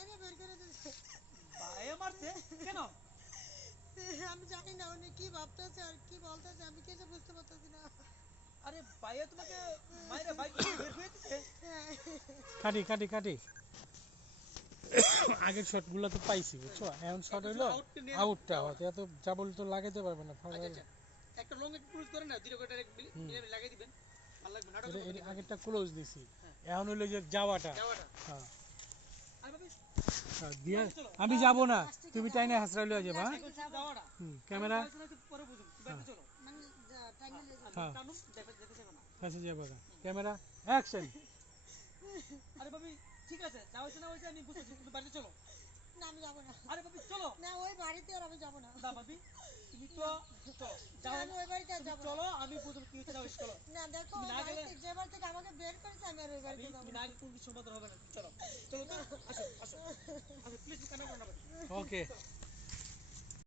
বাইরে বের করে দিয়েছে। ভাইয়া মারছে কেন? আমি জানি না উনি কি ভাবতেছে আর কি বলতেছে, আমি কিছু বুঝতে পারতেছি না। আরে ভাইয়া তোমাকে মাইরা বাইক বের করে দিছে? কাটি কাটি কাটি আগের শটগুলো তো পাইছি বুঝছো, এখন শট হইলো আউটটা হতে এত যা বল তো লাগাইতে পারবে না ফাউল। আচ্ছা একটা লং ক্রুজ করে না, দুটো করে ডাইরেক্ট মিলে লাগিয়ে দিবেন, ভালো লাগবে নাটক এটা এটা আগেরটা ক্লোজ দিছি, এখন হইলো যে যাওয়াটা। যাওয়াটা। হ্যাঁ আরে ভাবি হ্যাঁ, দিয়ে আমি যাব না, তুমি টাইনে হাসরা লইয়া যাবা। যাওয়াটা ক্যামেরা পরে বুঝুন, বাইরে চলো মানে টাইমে লেগে হ্যাঁ টানুন, যেতে চাইবো না। কাছে যাবা। Camera action. আরে ভাবি ঠিক আছে, যা হইছে না হইছে আমি বুঝতেছি, তুমি বাইরে চলো। না, আমি যাবো না। আরে ভাবি চলো না, ওই বাড়িতে আর আমি যাবো না। না ভাবি, তুমি তো চলো যাও, আমি ওই বাড়িতে আর যাবো না। চলো আমি বুঝুন কি হচ্ছে, যাও চলো। না দেখো, তুমি ওই না গেলে- বাড়িতে যে বাড়ি থেকে আমাকে বের করেছে আমি আর ওই বাড়িতে যাবো তুমি না। না আগে কোন কিছু সমাধান হবে না, চলো চলো তো, আসো আসো আসো, প্লিজ কান্না করো না ভাবি। ওকে।